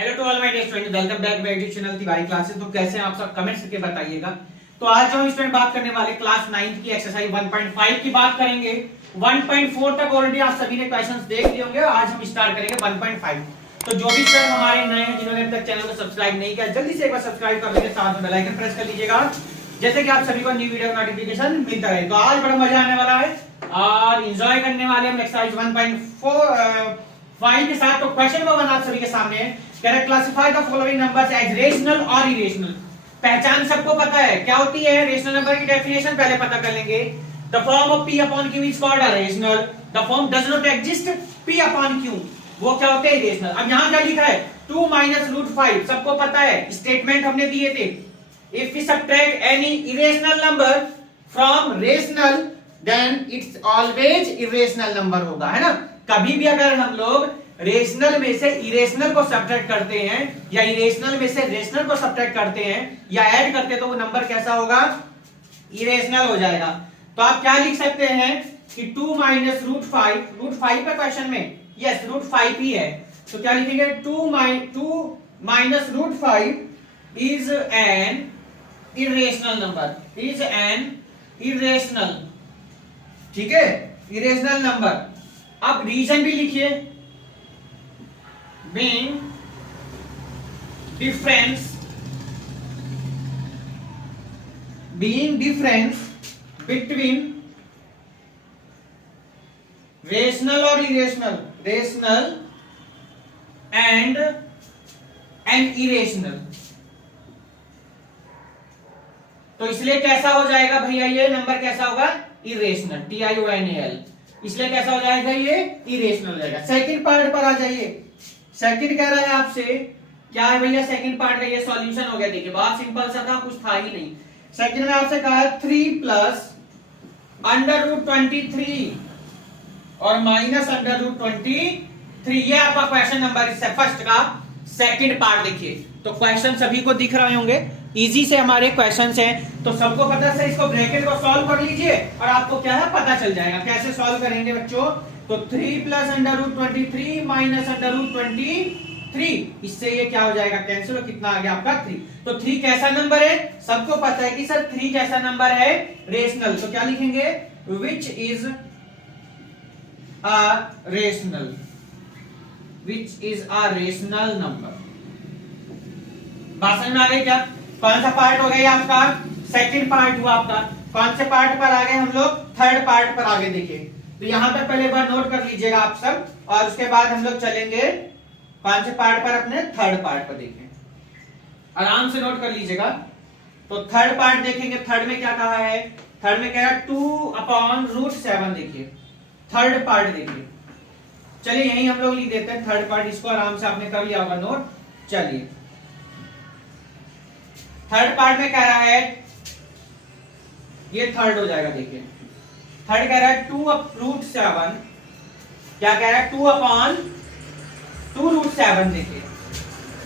Hello to all my dear student, welcome back my YouTube channel Tiwari classes. तो कैसे हैं आप सब, कमेंट्स करके बताइएगा। तो आज जो हम स्टूडेंट बात करने वाले क्लास 9th की एक्सरसाइज 1.5 की बात करेंगे। 1.4 तक ऑलरेडी आप सभी ने क्वेश्चंस देख लिए होंगे। आज हम स्टार्ट करेंगे 1.5। तो जो भी स्टूडेंट हमारे नए हैं, जिन्होंने अभी तक चैनल को सब्सक्राइब नहीं किया, जल्दी से एक बार सब्सक्राइब कर लीजिए, साथ में बेल आइकन प्रेस कर लीजिएगा, जैसे कि आप सभी को न्यू वीडियो नोटिफिकेशन मिलता रहे। तो आज बड़ा मजा आने वाला है और एंजॉय करने वाले हम एक्सरसाइज 1.5 के साथ। तो क्वेश्चन नंबर 1 आप सभी के सामने है। Classify the following numbers as rational और इरेशनल। पहचान सबको पता है क्या होती है। रेशनल नंबर की डेफिनेशन पहले पता कर लेंगे। The form of p upon q is called a rational. The form does not exist p upon q, वो क्या होते हैं, इरेशनल। अब यहां क्या लिखा है, 2 माइनस रूट 5, सबको पता है, स्टेटमेंट हमने दिए थे। If we subtract any irrational number from rational then it's always irrational number होगा, है ना। कभी भी अगर हम लोग रेशनल में से इरेशनल को सब्ट्रैक्ट करते हैं या इरेशनल में से रेशनल को सब्ट्रैक्ट करते हैं या ऐड करते हैं तो वो नंबर कैसा होगा, इरेशनल हो जाएगा। तो आप क्या लिख सकते हैं कि 2 माइनस रूट 5, रूट 5 पे क्वेश्चन में यस रूट 5 ही है, तो क्या लिखेंगे 2 minus root 5 is an irrational number, is an irrational, ठीक है, इरेशनल नंबर। अब रीजन भी लिखिए, being difference between rational और irrational, rational and an irrational। तो इसलिए कैसा हो जाएगा भैया, ये नंबर कैसा होगा, इरेशनल, TIONAL। इसलिए कैसा हो जाएगा, ये इरेशनल हो जाएगा। सेकंड पार्ट पर आ जाइए। सेकंड कह रहा है आपसे, क्या है भैया सेकंड पार्ट का, ये सॉल्यूशन हो गया। देखिए बहुत सिंपल सा था, कुछ था ही नहीं। सेकंड में आपसे कहा है 3 प्लस अंडर रूट 23 और माइनस अंडर रूट 23। ये आपका क्वेश्चन नंबर फर्स्ट का सेकंड पार्ट। देखिए तो क्वेश्चन सभी को दिख रहे होंगे, इजी से हमारे क्वेश्चंस हैं, तो सबको पता है। इसको ब्रैकेट को सॉल्व कर लीजिए और आपको क्या है पता चल जाएगा। कैसे सॉल्व करेंगे बच्चों, तो 3 plus under root 23 minus under root 23, इससे ये क्या हो जाएगा, कैंसिल। हो कितना आ गया आपका 3। तो 3 कैसा नंबर है, सबको पता है कि सर 3 कैसा नंबर है, रेशनल। तो क्या लिखेंगे, which is a rational, which is a rational number. बात समझ में आ गई क्या। कौन सा पार्ट हो गया आपका, सेकंड पार्ट हुआ आपका। कौन से पार्ट पर आ गए हम लोग, थर्ड पार्ट पर आगे। देखिए तो यहां पर पहले बार नोट कर लीजिएगा आप सब, और उसके बाद हम लोग चलेंगे कौन से पार्ट पर, अपने थर्ड पार्ट पर। देखें आराम से नोट कर लीजिएगा। तो थर्ड पार्ट देखेंगे, थर्ड में क्या कहा है, थर्ड में क्या है 2 अपॉन रूट 7। देखिए थर्ड पार्ट देखिए, चलिए यही हम लोग लिख देते हैं थर्ड पार्ट, इसको आराम से आपने कर लिया होगा नोट। चलिए थर्ड पार्ट में कह रहा है, ये थर्ड हो जाएगा। देखिए थर्ड कह रहा है 2 रूट 7, क्या कह रहा है 2 अपॉन 2 रूट 7। देखिए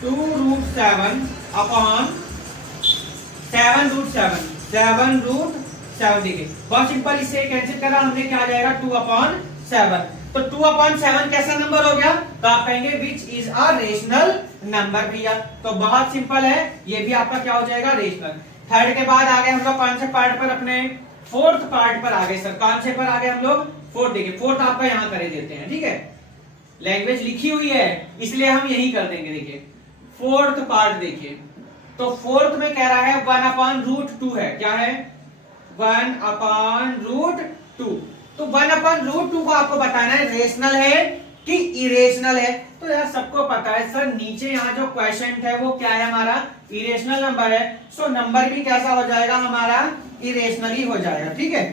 2 रूट 7 अपॉन 7 रूट 7, 7 रूट 7। देखिए बहुत सिंपल, इससे कैंसिल करा हमने, क्या आ जाएगा 2 अपॉन 7। तो 2 अपॉन 7 कैसा नंबर हो गया, तो आप कहेंगे which is a rational number भैया। तो बहुत सिंपल है, ये भी आपका क्या हो जाएगा, रेशनल। थर्ड के बाद आ गए हम लोग कौन से पार्ट पर, अपने फोर्थ पार्ट पर आ गए। सर कौन से पर आ गए हम लोग, फोर्थ। देखिए फोर्थ आपका यहां करे देते हैं, ठीक है, लैंग्वेज लिखी हुई है इसलिए हम यही कर देंगे। देखिए फोर्थ पार्ट देखिए, तो फोर्थ में कह रहा है 1 अपॉन रूट 2 है, क्या है 1 अपॉन रूट 2। तो 1 अपॉन रूट 2 को आपको बताना है रेशनल है कि इरेशनल है। तो यार सबको पता है सर, नीचे यहाँ जो क्वेश्चन है वो क्या है हमारा, इरेशनल नंबर है। सो नंबर भी कैसा हो जाएगा हमारा, इरेशनल ही हो जाएगा, ठीक है।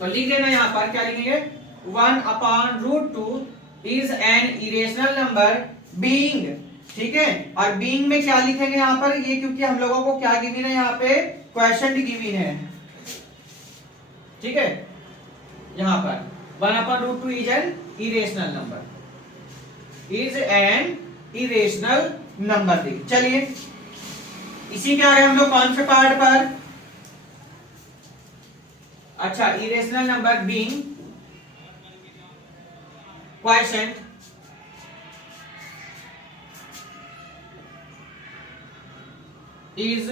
तो लिख देना यहाँ पर, क्या लिखेंगे 1 upon root 2 is an irrational number being, ठीक है। और बीइंग में क्या लिखेंगे यहाँ पर, ये क्योंकि हम लोगों को क्या गिवन है यहाँ पे, क्वेश्चन गिवन है, ठीक है। यहाँ पर 1 upon root 2 is an irrational number, is an irrational number. देखिए चलिए इसी के आगे हम लोग कौन से पार्ट पर, अच्छा irrational number being quotient is,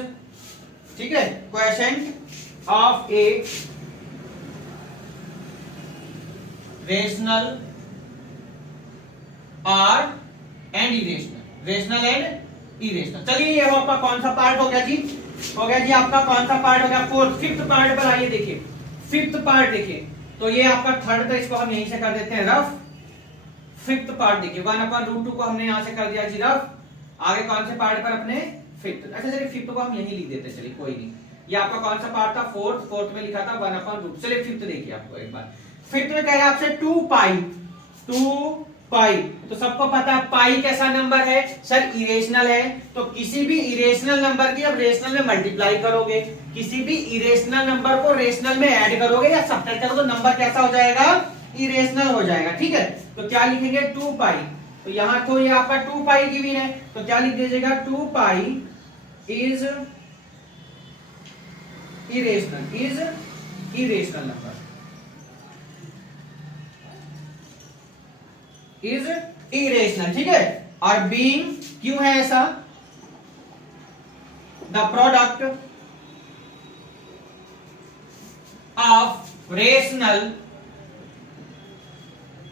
ठीक है, quotient of a rational are and irrational, rational and irrational. चलिए ये आपका कौन सा पार्ट हो गया जी? हो गया जी आपका कौन सा पार्ट हो गया? फोर्थ। फिफ्थ पार्ट पर आइए देखिए, फिफ्थ पार्ट देखिए, तो ये आपका थर्ड था, इसको हम यहीं से कर देते हैं रफ। फिफ्थ पार्ट देखिए 1/√2 को हमने यहां से कर दिया जी रफ। आगे कौन से पार्ट पर अपने? फिफ्थ। अच्छा चलिए फिफ्थ को हम यहीं लिख देते हैं, चलिए कोई नहीं। ये आपका कौन सा पार्ट था? फोर्थ। फोर्थ में लिखा था 1/√2। चलिए फिफ्थ देखिए आपको एक बार। फिफ्थ में कह रहा है आपसे 2 पाई, 2 पाई। तो सबको पता है पाई कैसा नंबर है सर? इरेशनल है। तो किसी भी इरेशनल नंबर की अब रेशनल में मल्टीप्लाई करोगे, किसी भी इरेशनल नंबर को रेशनल में ऐड करोगे या सब्ट्रैक्ट करोगे तो नंबर कैसा हो जाएगा? इरेशनल हो जाएगा। ठीक है, तो क्या लिखेंगे? 2 पाई। तो यहां तो ये आपका 2 पाई गिवन है, तो क्या लिख दीजिएगा? 2 पाई is irrational, is irrational number, is irrational. ठीक है, और बीइंग क्यों है ऐसा? The product of rational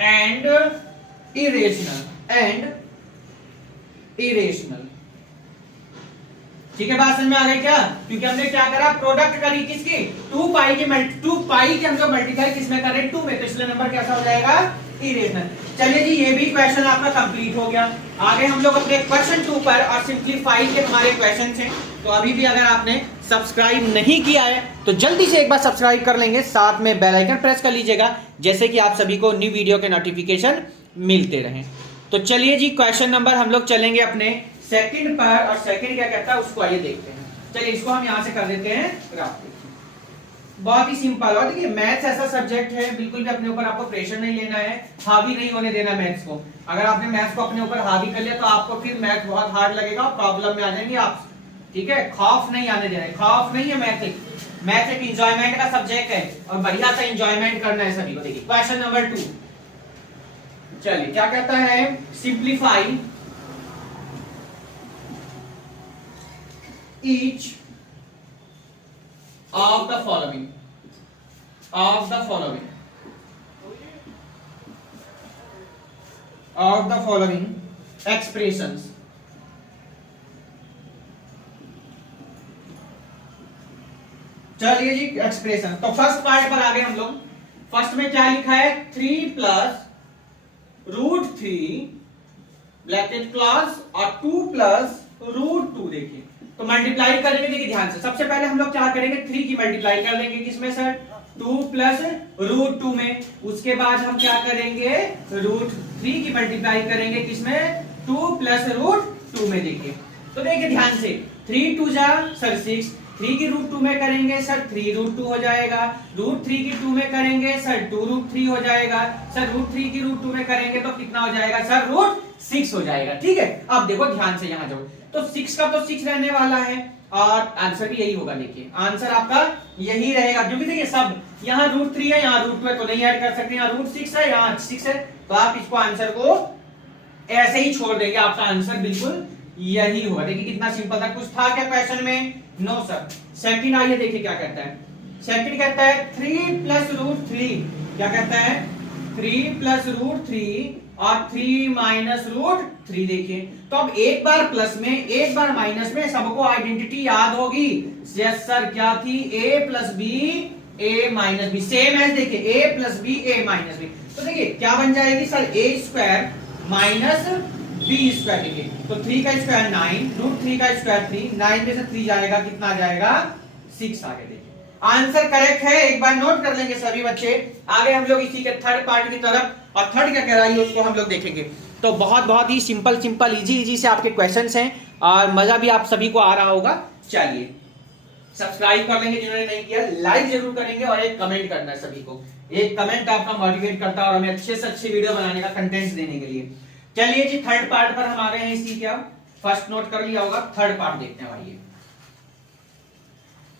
and irrational, and irrational. ठीक है, बात समझ में आ गई क्या? क्योंकि हमने क्या करा? प्रोडक्ट करी किसकी? 2 पाई के 2 पाई के हम लोग मल्टीप्लाई किसमें कर रहे हैं? 2 में, तो इसलिए नंबर कैसा हो जाएगा? इरेशनल। चलिए जी ये भी क्वेश्चन आपका कंप्लीट हो गया। आगे हम लोग अपने क्वेश्चन 2 पर और सिंप्लीफाई के हमारे क्वेश्चन हैं। तो अभी भी अगर आपने सब्सक्राइब नहीं किया है तो जल्दी से एक बार सब्सक्राइब कर लेंगे, साथ में बेल आइकन प्रेस कर लीजिएगा, जैसे कि आप सभी को न्यू वीडियो के नोटिफिकेशन मिलते रहें। तो चलिए जी क्वेश्चन नंबर हम लोग चलेंगे अपने सेकंड पर, और सेकंड क्या कहता है उसको आइए देखते हैं। चलिए इसको हम यहां से कर देते हैं ग्राफ। बहुत ही सिंपल। और देखिए मैथ्स ऐसा सब्जेक्ट है, बिल्कुल भी अपने ऊपर आपको प्रेशर नहीं लेना है, हावी नहीं होने देना मैथ्स को। अगर आपने मैथ्स को अपने ऊपर हावी कर लिया तो आपको फिर मैथ बहुत हार्ड लगेगा, प्रॉब्लम में आ जाएंगे आप। ठीक है, खौफ नहीं आने देना है, खौफ नहीं है। मैथ एक इंजॉयमेंट का सब्जेक्ट है और बढ़िया सा इंजॉयमेंट करना है सभी को। देखिए क्वेश्चन नंबर 2, चलिए क्या कहता है? Simplify each of the following, of the following, of the following expressions। चलिए जी एक्सप्रेशन, तो फर्स्ट पार्ट पर आ गए हम लोग। फर्स्ट में क्या लिखा है? 3 + √3 ब्रैकेट क्लॉज और 2 + √2। देखिए तो मल्टीप्लाई करेंगे, देखिए ध्यान से। सबसे पहले हम लोग क्या करेंगे? 3 की मल्टीप्लाई कर लेंगे किसमें सर? 2 + √2 में। उसके बाद हम क्या करेंगे? √3 की मल्टीप्लाई करेंगे किसमें? 2 + √2 में। देखिए तो देखिए ध्यान से, 3 2 जा सर 6, 3 की √2 में करेंगे सर 3√2 हो जाएगा, √3 की 2 में करेंगे सर 2√3 हो जाएगा, सर √3 की √2 में करेंगे तो कितना हो जाएगा सर? √6 हो जाएगा। ठीक है, अब देखो ध्यान से यहां जाओ, तो 6 का तो 6 रहने वाला है और आंसर भी यही होगा। देखिए आंसर आपका यही रहेगा, क्योंकि देखिए सब यहाँ √3 है, यहाँ √2 है तो नहीं ऐड कर सकते, यहाँ √6 है, यहाँ 6 है, तो आप इसको आंसर को ऐसे ही छोड़ देंगे, आपका आंसर बिल्कुल यही होगा। देखिए कितना सिंपल था। कुछ था क्या क्वेश्चन में? No sir. सेकंड आइए देखिए क्या कहता है। सेकंड कहता है 3 + √3, क्या कहता है? 3 + √3 और 3 - √3। देखिए तो अब एक बार प्लस में एक बार माइनस में, सबको आइडेंटिटी याद होगी। यस सर, क्या थी? a + b a - b, same है। देखिए a + b a - b, तो देखिए क्या बन जाएगी सर? a² - b²। देखिए तो 3 का स्क्वायर 9, √3 का स्क्वायर 3, 9 में से 3 जाएगा, कितना आ जाएगा? 6 आ गया। देखिए आंसर करेक्ट है, एक बार नोट कर लेंगे सभी बच्चे। आगे हम लोग इसी के थर्ड पार्ट की तरफ, और थर्ड क्या कह रहा है उसको हम लोग देखेंगे। तो बहुत ही सिंपल इजी से आपके क्वेश्चंस हैं और मजा भी आप सभी को आ रहा होगा। चलिए सब्सक्राइब कर लेंगे जिन्होंने नहीं किया, लाइक जरूर करेंगे और एक कमेंट करना है सभी को। एक कमेंट आपका मोटिवेट करता है और हमें अच्छे से अच्छी वीडियो बनाने का कंटेंट देने के लिए। चलिए जी थर्ड पार्ट पर हम आ गए हैं। इसी क्या फर्स्ट नोट कर लिया होगा, थर्ड पार्ट देखते हैं आइए।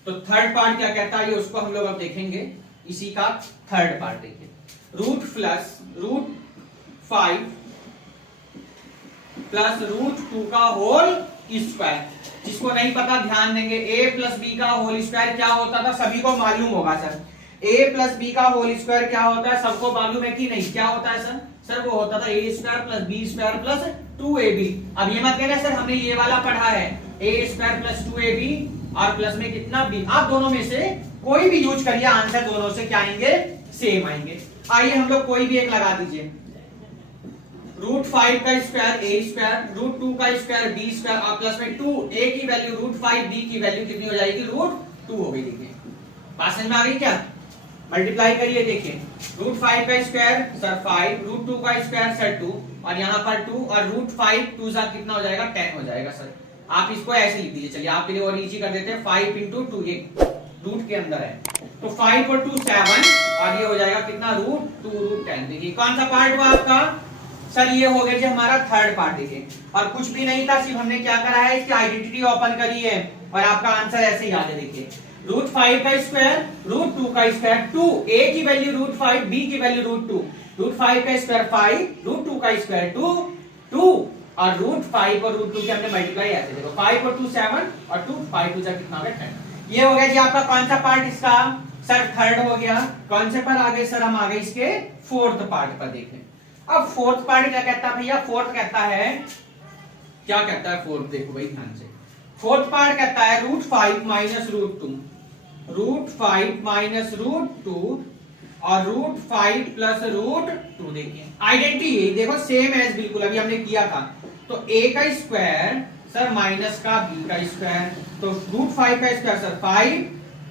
तो थर्ड पार्ट क्या कहता है उसको हम लोग अब देखेंगे। इसी का थर्ड पार्ट देखिए, √5 + √2 का होल स्क्वायर। जिसको नहीं पता ध्यान देंगे, a प्लस बी का होल स्क्वायर क्या होता था, सभी को मालूम होगा सर। a प्लस बी का होल स्क्वायर क्या होता है, सबको मालूम है कि नहीं, क्या होता है सर? सर वो होता था a square plus b square plus 2ab। अब ये मत कहना सर हमने ये वाला पढ़ा है, a स्क्वायर प्लस 2ab और प्लस में कितना b। आप दोनों में से कोई भी यूज करिए, आंसर दोनों से क्या आएंगे, सेम आएंगे। आइए हम लोग कोई भी एक लगा दीजिए, √5 का स्क्वायर a स्क्वायर, √2 का स्क्वायर b स्क्वायर और प्लस में 2, a की वैल्यू √5, b की वैल्यू कितनी हो जाएगी, √2 हो गई। देखिए बात समझ में आ गई क्या? मल्टीप्लाई करिए, देखिए √5 का स्क्वायर सर 5, √2 का स्क्वायर सर 2 और यहाँ पर 2 और √5 2 सा कितना हो जाएगा, 10 हो जाएगा सर। आप इसको ऐसे लिख दीजिए, चलिए आपके लिए और इजी कर देते हैं, 5 × 2, ये रूट के अंदर है तो 5 और 2 7 और ये हो जाएगा कितना, √2 √10। देखिए कौन सा पार्ट हुआ आपका सर, ये हो गया जी हमारा थर्ड पार्ट। देखिए और कुछ भी नहीं था, सिर्फ हमने क्या करा है, इसकी आइडेंटिटी ओपन करी है और आपका आंसर ऐसे याद है। देखिए √5 का स्क्वायर, √2 का स्क्वायर 2, a की वैल्यू √5, b की वैल्यू √2, √5 का स्क्वायर 5, √2 का स्क्वायर 2 और √5 और √2 के हमने मल्टीप्लाई ऐसे, देखो 5 और 2 7 और 2 5 2 जा कितना हो गया 10। ये हो गया जी आपका कौन सा पार्ट इसका सर, थर्ड हो गया। कौन से पर आ गए सर, हम आ गए इसके फोर्थ पार्ट पर। देखें अब फोर्थ पार्ट क्या कहता है भैया, फोर्थ कहता है, क्या कहता है फोर्थ, देखो भाई ध्यान से, फोर्थ पार्ट कहता है √5 माइनस √2, √5 माइनस √2 और √5 प्लस √2। देखिए आइडेंटिटी यही, देखो सेम एज बिल्कुल अभी हमने किया था। तो a का स्क्वायर सर माइनस का b का स्क्वायर, तो √5 का स्क्वायर सर 5,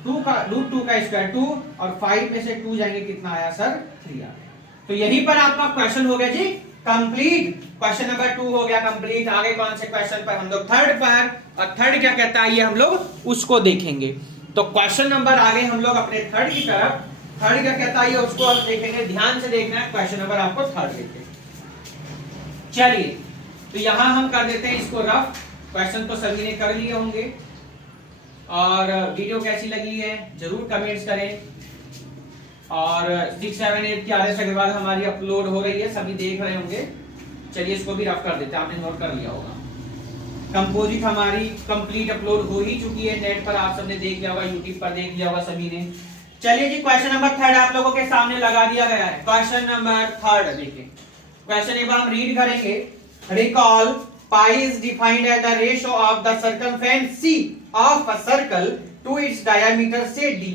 √2 का स्क्वायर 2 और 5 में से 2 जाएंगे कितना आया सर, 3 आ गया। तो यहीं पर आपका क्वेश्चन हो गया जी कंप्लीट। क्वेश्चन नंबर 2 हो गया कंप्लीट। आगे कौन से क्वेश्चन पर, हम लोग थर्ड पर, और थर्ड क्या कहता है ये हम लोग उसको देखेंगे। तो क्वेश्चन नंबर आगे हम लोग अपने थर्ड की तरफ, थर्ड क्या कहता है ये उसको हम देखेंगे, ध्यान से देखना है। क्वेश्चन नंबर आपको थर्ड देखेंगे। चलिए तो यहां हम कर देते हैं इसको रफ। क्वेश्चन तो सभी ने कर लिए होंगे और वीडियो कैसी लगी है जरूर कमेंट्स करें। और 6, 7, 8 की आर.एस. अग्रवाल हमारी अपलोड हो रही है, सभी देख रहे होंगे। चलिए इसको भी रफ कर देते हैं, आपने नोट कर लिया होगा। कंपोजिट हमारी कंप्लीट अपलोड हो ही चुकी है, नेट पर आप सबने देख लिया होगा, यूट्यूब पर देख लिया होगा सभी ने। चलिए जी क्वेश्चन नंबर थर्ड आप लोगों के सामने लगा दिया गया है। क्वेश्चन नंबर थर्ड देखिए, क्वेश्चन एक बार हम रीड करेंगे। Recall pi is defined as the ratio of the circumference c of a circle to its diameter say d।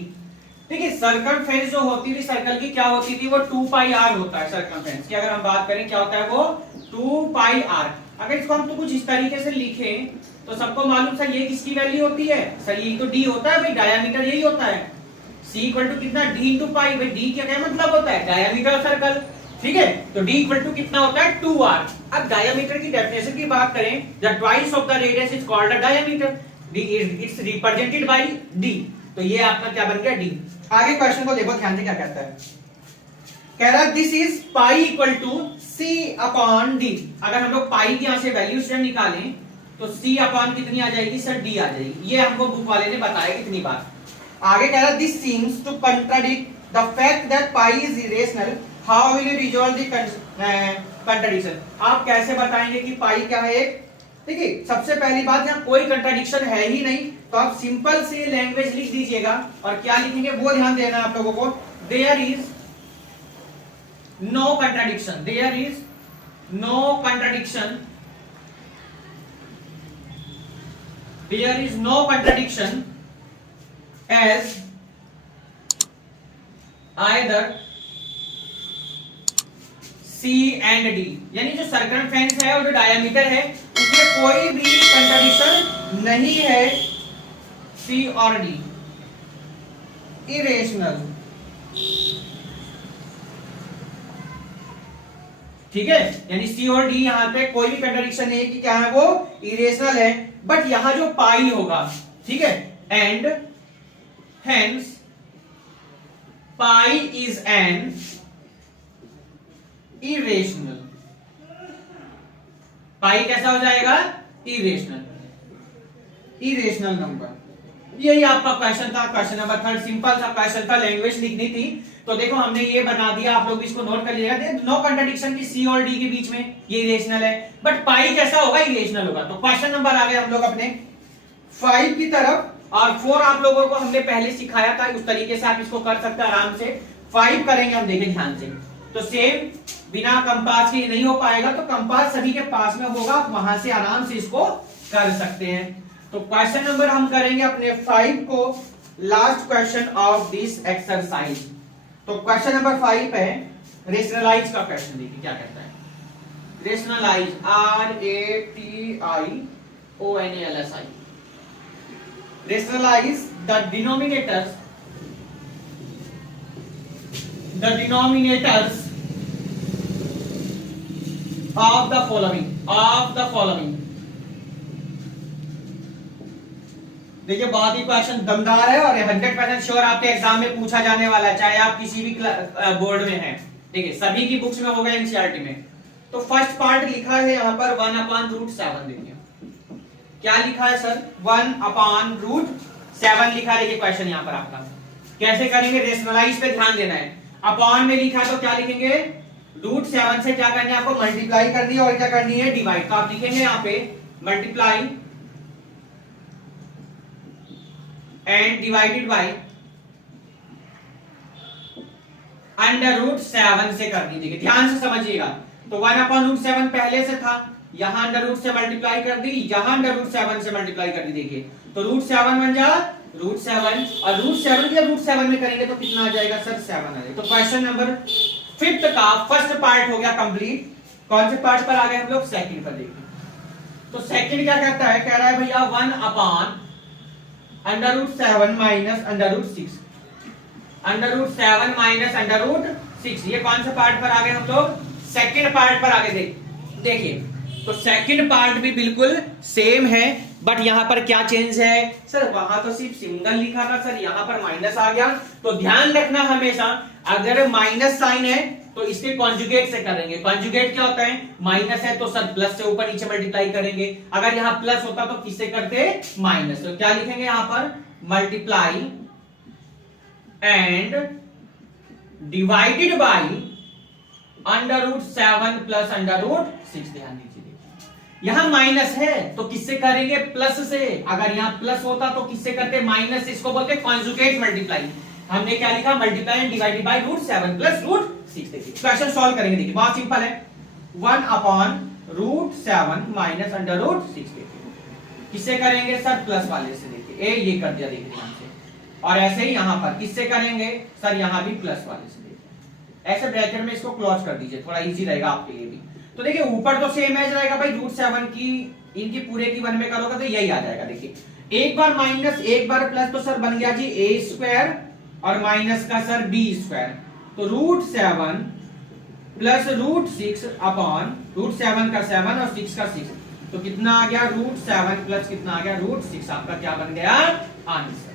ठीक है, सर्कमफेरेंस जो होती थी सर्कल की क्या होती थी, वो 2πr होता है। सर्कमफेरेंस की अगर हम बात करें क्या होता है वो 2πr। अगर इसको हम तो कुछ इस तरीके से लिखें तो सबको मालूम सर ये किसकी वैल्यू होती है, सर ये तो d होता है भाई, डायमीटर यही होता है। c इक्वल टू कितना, d इंटू पाई। भाई d क्या मतलब होता है, डायमीटर सर्कल। ठीक है, तो d इक्वल टू कितना होता है 2r। अब डायमीटर की डेफिनेशन की बात करें, the twice of the radius is called a diameter, it's represented by d। तो ये आपका क्या बन गया d। आगे क्वेश्चन को देखो ध्यान से क्या कहता है, कह रहा है this is pi equal to c upon d। अगर हम लोग पाई की यहां से वैल्यू से निकालें तो c अपॉन कितनी आ जाएगी सर, d आ जाएगी। ये हमको बुक वाले ने बताया कितनी बार। आगे कह रहा है this seems to contradict the fact that pi is irrational, how will you resolve the contradiction. आप कैसे बताएंगे कि पाई क्या है। ठीक है, सबसे पहली बात यहाँ कोई कंट्राडिक्शन है ही नहीं, तो आप सिंपल से लैंग्वेज लिख दीजिएगा। और क्या लिखेंगे वो ध्यान देना आप लोगों को, there is no contradiction, there is no contradiction, there is no contradiction as either C and D। यानी जो सर्कमफेरेंस है और जो डायमीटर है उसमें कोई भी कंट्राडिक्शन नहीं है, C और D इरेशनल। ठीक है, यानी C और D यहां पे कोई भी कंट्राडिक्शन नहीं है कि क्या है वो इरेशनल है। बट यहां जो पाई होगा, ठीक है, and hence pi is an irrational. Pi कैसा हो जाएगा, इरेशनल, इरेशनल नंबर। यही आपका क्वेश्चन था, क्वेश्चन नंबर थर्ड। सिंपल सा क्वेश्चन था, लैंग्वेज लिखनी थी। तो देखो हमने ये बना दिया, आप लोग इसको नोट कर लीजिएगा। नो कंट्राडिक्शन की सी और डी के बीच में, ये इरेशनल है। बट पाई कैसा होगा, इरेशनल होगा। तो क्वेश्चन नंबर आ गया हम लोग अपने 5 की तरफ और 4 आप लोगों को हमने पहले सिखाया था, उस तरीके से आप इसको कर सकते हैं आराम से। 5 करेंगे हम, देखें ध्यान से, तो सेम बिना कंपास के नहीं हो पाएगा, तो कंपास सभी के पास में होगा, आप वहां से आराम से इसको कर सकते हैं। तो क्वेश्चन नंबर हम करेंगे अपने 5 को, last question of this exercise. तो क्वेश्चन नंबर 5 है रेशनलाइज का क्वेश्चन। देखिए क्या कहता है, rationalise, RATIONALIZE, rationalise the denominators of the following। देखिए बहुत ही क्वेश्चन दमदार है और 100% श्योर आपके एग्जाम में पूछा जाने वाला है, चाहे आप किसी भी बोर्ड में हैं। देखिए सभी की बुक्स में होगा, एनसीईआरटी में। तो फर्स्ट पार्ट लिखा है यहाँ पर 1/√7। देखिए क्या लिखा है सर, 1/√7 लिखा है। देखिए क्वेश्चन यहाँ पर आपका कैसे करेंगे, रेशनलाइज पे ध्यान देना है। अपॉन में लिखा है तो क्या लिखेंगे, √7 से क्या करनी है आपको, मल्टीप्लाई करनी है और क्या करनी है, डिवाइड। तो आप लिखेंगे यहाँ पे मल्टीप्लाई एंड डिवाइडेड बाय √7 से करनी। देखिए ध्यान से समझिएगा, तो 1/√7 पहले से था, यहां अंडर से मल्टीप्लाई कर दी, यहां √7 से मल्टीप्लाई कर दी। देखिए तो √7 बन जा √7 और √7 या √7 में करेंगे तो कितना आ जाएगा सर, 7 आ जाएगा। तो क्वेश्चन नंबर 5 का फर्स्ट पार्ट हो गया कंप्लीट। कौन से पार्ट पर आ गए हम लोग, सेकंड पर। देखिए तो सेकंड क्या कहता है, कह रहा है भैया 1/√7 माइनस √6, √7 माइनस √6। ये कौन से पार्ट पर आ गए हम लोग, सेकंड पार्ट पर आगे देखिए। तो सेकंड पार्ट भी बिल्कुल सेम है, बट यहां पर क्या चेंज है सर, वहां तो सिर्फ सिंगल लिखा था सर, यहां पर माइनस आ गया। तो ध्यान रखना हमेशा, अगर माइनस साइन है तो इसके कॉन्जुगेट से करेंगे। कॉन्जुगेट क्या होता है, माइनस है तो सर प्लस से ऊपर नीचे मल्टीप्लाई करेंगे, अगर यहां प्लस होता तो किससे करते, माइनस। तो क्या लिखेंगे यहां पर, multiply and divided by √7 plus √6। ध्यान दीजिए, यहां माइनस है तो किससे करेंगे, प्लस से। अगर यहां प्लस होता तो किससे करते, माइनस से। इसको बोलते हैं कॉन्जुगेट मल्टीप्लाई। हमने क्या लिखा, multiply and divided by √7 plus √6। देखिए क्वेश्चन सॉल्व करेंगे, देखिए बहुत सिंपल है। 1/√7 माइनस √6 किससे करेंगे सर, प्लस वाले से। देखिए ए ये कर दिया, देखिए ध्यान से। और ऐसे ही यहां पर किससे करेंगे सर, यहां भी प्लस वाले से। देखिए ऐसे ब्रैकेट में इसको क्लोज कर दीजिए, थोड़ा इजी रहेगा आपके लिए भी। तो देखिए ऊपर तो सेम एज रहेगा भाई, √7 की इनकी पूरे की 1 में करोगे तो यही आ जाएगा। देखिए एक बार माइनस एक बार प्लस, तो सर बन गया जी a² और माइनस का सर b²। तो √7 प्लस √6 अपॉन √7 का 7 और 6 का 6, तो कितना आ गया, √7 प्लस कितना आ गया, √6। आपका क्या बन गया आंसर।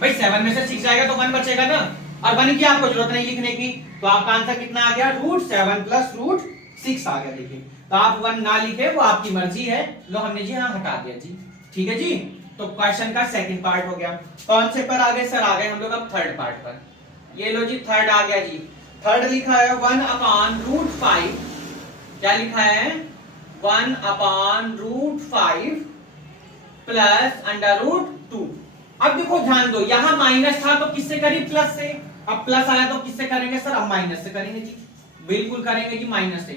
भाई 7 में से 6 जाएगा तो 1 बचेगा ना, और 1 की आपको जरूरत नहीं लिखने की, तो आपका आंसर कितना आ गया, √7 प्लस √6 आ गया। देखिए तो आप 1 ना लिखे, वो आपकी मर्जी है। लो हमने जी हाँ हटा दिया जी, ठीक है जी। तो क्वेश्चन का सेकंड पार्ट हो गया। कौन से पर आ गए सर, आ गए हम लोग अब थर्ड पार्ट पर। ये लो जी थर्ड आ गया जी। थर्ड लिखा है 1/√5। क्या लिखा है, 1/√5 प्लस √2। अब देखो ध्यान दो, यहां माइनस था तो किससे करी, प्लस से। अब प्लस आया तो किससे करेंगे सर, अब माइनस से करेंगे जी, बिल्कुल करेंगे जी माइनस से।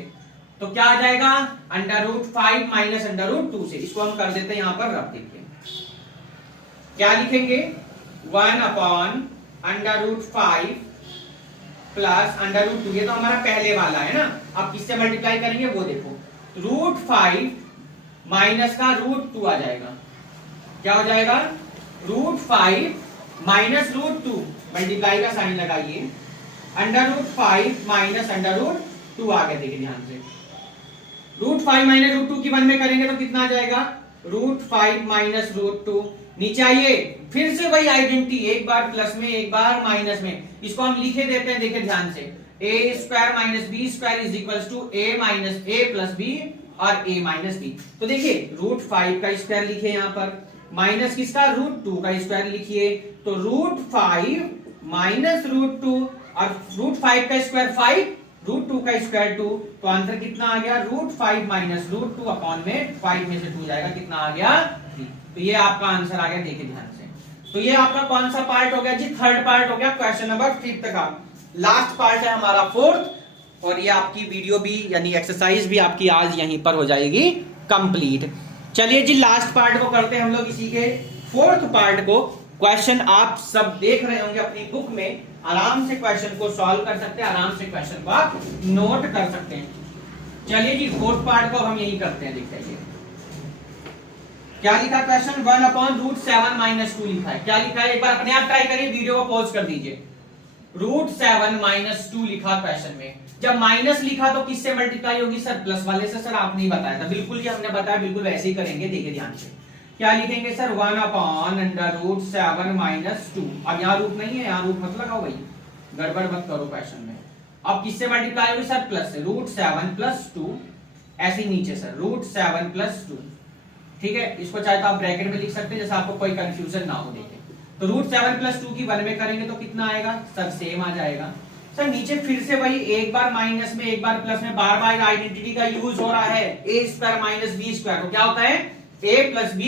तो क्या आ जाएगा, √5 माइनस √2 से। इसको हम कर देते हैं यहां पर रख। देखिए क्या लिखेंगे, 1/√5 प्लस √2। ये तो हमारा पहले वाला है ना, अब किससे मल्टीप्लाई करेंगे वो देखो, √5 माइनस का √2 आ जाएगा। क्या हो जाएगा, √5 माइनस √2, मल्टीप्लाई का साइन लगाइए, √5 माइनस √2 आ गया। देखिए ध्यान से, √5 माइनस √2 की 1 में करेंगे तो कितना आ जाएगा, √5 माइनस √2। नीचे आइए, फिर से वही आइडेंटिटी, एक बार प्लस में एक बार माइनस में। इसको हम लिखे देते हैं, देखिए ध्यान से, a² minus b² is equal to a minus a plus b और a माइनस b। तो देखिए √5 का स्क्वायर लिखे यहाँ पर, माइनस किसका, √2 का स्क्वायर लिखिए। तो √5 माइनस √2 और √5 का स्क्वायर 5, √2 का स्क्वायर 2। तो आंसर कितना आ गया, √5 माइनस √2 अपॉन में 5 में से 2 जाएगा, कितना आ गया 3। तो ये आपका आंसर आ गया, देखिए ध्यान से। तो ये आपका कौन सा पार्ट हो गया जी? थर्ड पार्ट हो गया क्वेश्चन नंबर 5 का। लास्ट पार्ट है हमारा 4th, और ये आपकी वीडियो भी यानी एक्सरसाइज भी आपकी आज यहीं पर हो जाएगी कंप्लीट। चलिए जी लास्ट पार्ट को करते हैं हम लोग, इसी के 4th पार्ट को। क्वेश्चन आप सब देख रहे होंगे अपनी बुक में, आराम से क्वेश्चन को सॉल्व कर सकते हैं, आराम से क्वेश्चन को आप नोट कर सकते हैं। चलिए जी 4th पार्ट को हम यही करते हैं। देखिए क्या लिखा क्वेश्चन, 1/√7 - 2 लिखा है। क्या लिखा है एक बार अपने आप ट्राई करिए, वीडियो को पॉज कर दीजिए। √7 - 2 लिखा क्वेश्चन में। जब माइनस लिखा तो किससे मल्टीप्लाई होगी सर? प्लस वाले से। सर आपने बताया था, बिल्कुल ये हमने बताया, बिल्कुल वैसे ही करेंगे। देखिए ध्यान से क्या लिखेंगे सर, 1/√7 - 2। अब यहाँ रूट नहीं है, यहाँ रूट मत लगाओ भाई, गड़बड़ मत करो क्वेश्चन में। अब किससे मल्टीप्लाई होगी सर? प्लस से। √7 + 2 ऐसे ही नीचे सर, √7 + 2। ठीक है, इसको चाहे तो आप ब्रैकेट में लिख सकते हैं, जैसे आपको कोई कंफ्यूजन ना हो। देखें तो √7 + 2 की 1 में करेंगे तो कितना आएगा सर? सेम आ जाएगा सर। नीचे फिर से वही, एक बार माइनस में एक बार प्लस में, बार बार आइडेंटिटी का यूज हो रहा है। a² - b², तो क्या होता है a + b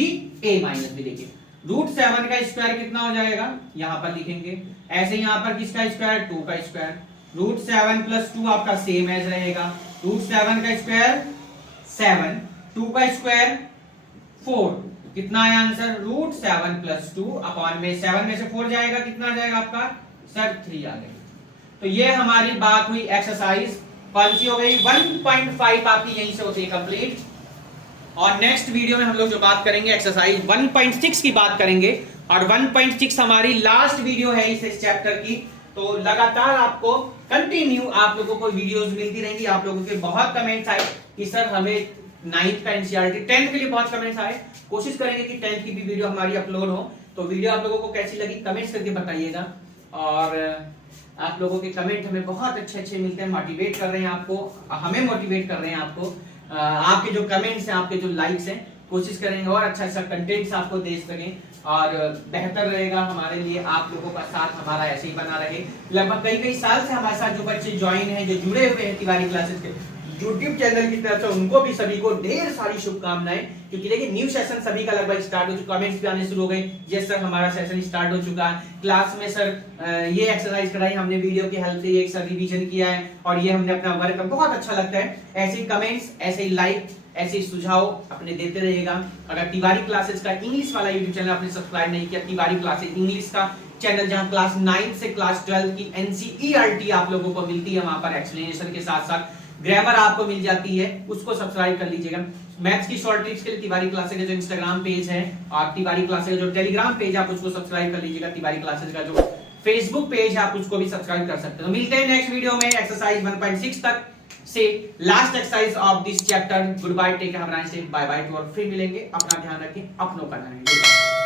a - b। देखिए √7 का स्क्वायर कितना हो जाएगा, यहां पर लिखेंगे। ऐसे यहां पर किसका स्क्वायर? 2 का स्क्वायर। √7 + 2 आपका सेम एज रहेगा। √7 का स्क्वायर 7, 2 का स्क्वायर 4। कितना आया आंसर? √7 + 2 अपॉन में 7 में से 4 जाएगा, कितना आ जाएगा आपका सर? 3 आ गया। तो ये हमारी बात हुई एक्सरसाइज कौन सी हो गई? 1.5 आपकी यहीं से होती है कंप्लीट। और नेक्स्ट वीडियो में हम लोग जो बात करेंगे एक्सरसाइज 1.6 की बात करेंगे, और 1.6 हमारी लास्ट वीडियो है इस चैप्टर की। तो लगातार आपको कंटिन्यू आप लोगों को वीडियोस मिलती रहेंगी। आप लोगों के बहुत कमेंट्स आए कि सर हमें 9th का एनसीईआरटी, 10th के लिए बहुत कमेंट्स आए। कोशिश करेंगे कि 10th की भी वीडियो हमारी अपलोड हो। तो वीडियो आप लोगों को कैसी लगी कमेंट्स करके बताइएगा। और आप लोगों के कमेंट हमें बहुत अच्छे मिलते हैं, मोटिवेट कर रहे हैं आपको, हमें मोटिवेट कर रहे हैं आपको। आपके जो कमेंट्स हैं, आपके जो लाइक्स हैं, कोशिश करेंगे और अच्छा कंटेंट्स आपको दे सकें, और बेहतर रहेगा हमारे लिए। आप लोगों का साथ हमारा ऐसे ही बना रहे। लगभग कई साल से हमारे साथ जो बच्चे ज्वाइन हैं, जो जुड़े हुए हैं तिवारी क्लासेस के यूट्यूब चैनल की तरफ से, उनको भी सभी को ढेर सारी शुभकामनाएं। क्योंकि देखिए न्यू सेशन सभी का लगभग स्टार्ट हो चुका, कमेंट्स भी आने शुरू हो गए, यस सर हमारा सेशन स्टार्ट हो चुका है, क्लास में सर ये एक्सरसाइज कराई हमने वीडियो की हेल्प से, ये सर रिवीजन किया है, और ये हमने अपना वर्क, बहुत अच्छा लगता है। ऐसे ही कमेंट्स, ऐसे ही लाइक, ऐसे ही सुझाव अपने देते रहिएगा। अगर तिवारी क्लासेस का इंग्लिश वाला यूट्यूब चैनल आपने सब्सक्राइब नहीं किया, तिवारी क्लासेस इंग्लिश का चैनल, जहां क्लास 9 से क्लास 12 की एनसीईआरटी आप लोगों को मिलती है, वहां पर एक्सप्लेनेशन के साथ साथ ग्रामर आपको मिल जाती है, उसको सब्सक्राइब कर लीजिएगा। मैथ्स की शॉर्ट ट्रिक्स के लिए तिवारी क्लासेस का जो इंस्टाग्राम पेज है, और तिवारी क्लासेस का जो टेलीग्राम पेज है, आप उसको सब्सक्राइब कर लीजिएगा। तिवारी क्लासेस का जो फेसबुक पेज है, आप उसको भी सब्सक्राइब कर सकते हो। मिलते हैं नेक्स्ट वीडियो में एक्सरसाइज 1.6 तक से last exercise of this chapter. Goodbye, take care, have a nice day, bye bye to, और फिर मिलेंगे। अपना ध्यान रखें, अपनों का ध्यान रखें।